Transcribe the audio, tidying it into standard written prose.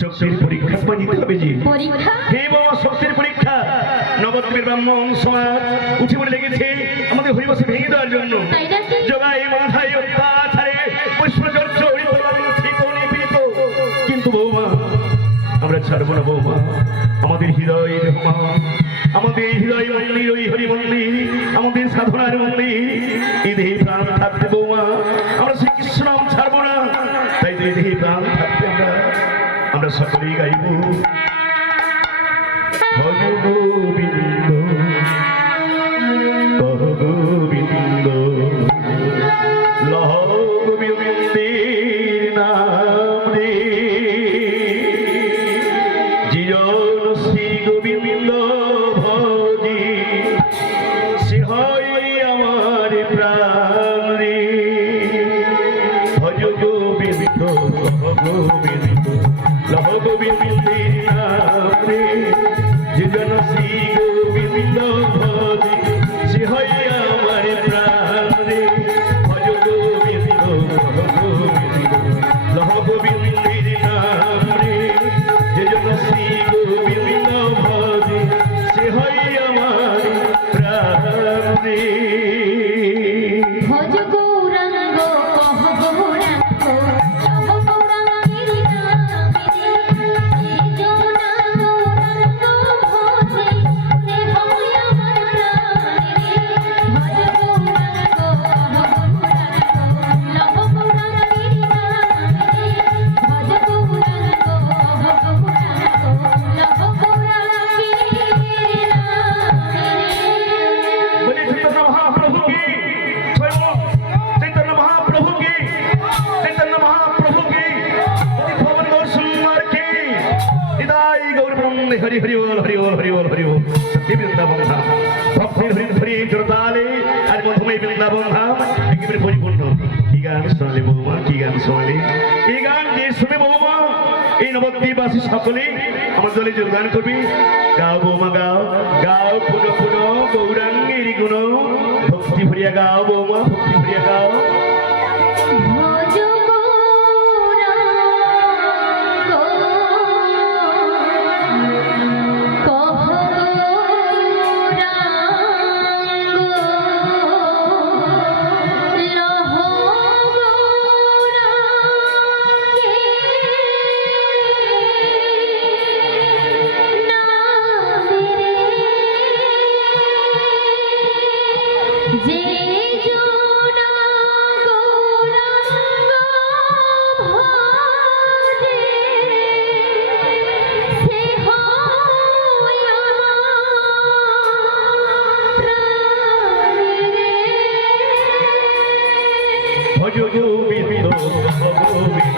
শক্তির পরীক্ষা নিতে হবে জি। পরীক্ষা? হে বাবা, শক্তির পরীক্ষা। নবদ্বীপের ব্রাহ্মণ সমাজ উঠে পড়ে লেগেছে আমাদের হরিবসে ভেঙে দেওয়ার জন্য। জগাই মাথায় অত্যাচারে পুষ্পচর্য কিন্তু বৌমা আমরা ছাড়বো না বৌমা। আমাদের হৃদয় মা, আমাদের হৃদয় মন্দির ওই হরি মন্দির, আমাদের সাধনার মন্দির। এই দেহে প্রাণ থাকতে বৌমা আমরা শ্রীকৃষ্ণ নাম ছাড়বো না। তাই এই দেহে প্রাণ থাকতে আমরা সকলেই গাইব ভজ গোবিন্দ কহ গোবিন্দ লহ গোবিন্দের নাম রে। জীবন শ্রী গোবিন্দ ভজি সে হয় আমার প্রাণ রে। ভজ গোবিন্দ কহ গোবিন্দ লহ গোবিন্দের নাম রে। জীবন শ্রী গোবিন্দ ভজি সে হয় আমার প্রাণ রে। ভজ গোবিন্দ কহ গোবিন্দ লহ গোবিন্দের নাম রে। যেজন শ্রী গোবিন্দ ভজে সে হয় আমার প্রাণ রে। ভজ গৌরাঙ্গ কহ গৌরাঙ্গ কহ গৌরাঙ্গের নাম রে। যে জনা গৌরাঙ্গ ভজে সে হয় আমার প্রাণ রে। ভজ গৌরাঙ্গ কহ গৌরাঙ্গ লহ গৌরাঙ্গের নাম রে। ভজ গৌরাঙ্গ কহ গৌরাঙ্গ লহ গৌরাঙ্গের নাম রে। বলি চৈতন্য মহাপ্রভু কি, চৈতন্য মহাপ্রভু কি, চৈতন্য মহাপ্রভু কি, ভবন গৌরসুন্দর কি। হৃদয় গৌর বন্দে হরি হরি বল হরি বল হরি বল হরি বল। সত্যি বৃন্দাবন ধাম ভক্তির হরি হরি জোরতালে আর মধুময় বৃন্দাবন ধাম একেবারে পরিপূর্ণ। কি গান শোনালে বৌমা, কি গান শোনালে। এই গান যে শুনে বৌমা এই নবদ্বীপবাসী সকলে আমার দলে যোগদান করবি। গাও বৌমা গাও, গাও পুনো পুনো গৌরাঙ্গের গুণ। ভক্তি ভরিয়া গাও বৌমা, ভক্তি ভরিয়া গাও। ভজ গৌরাঙ্গ কহ গৌরাঙ্গ লহ গৌরাঙ্গের নাম রে। যে জনা গৌরাঙ্গ ভজে সে হয় আমার প্রাণ রে। ভজ গোবিন্দ কহ গোবিন্দ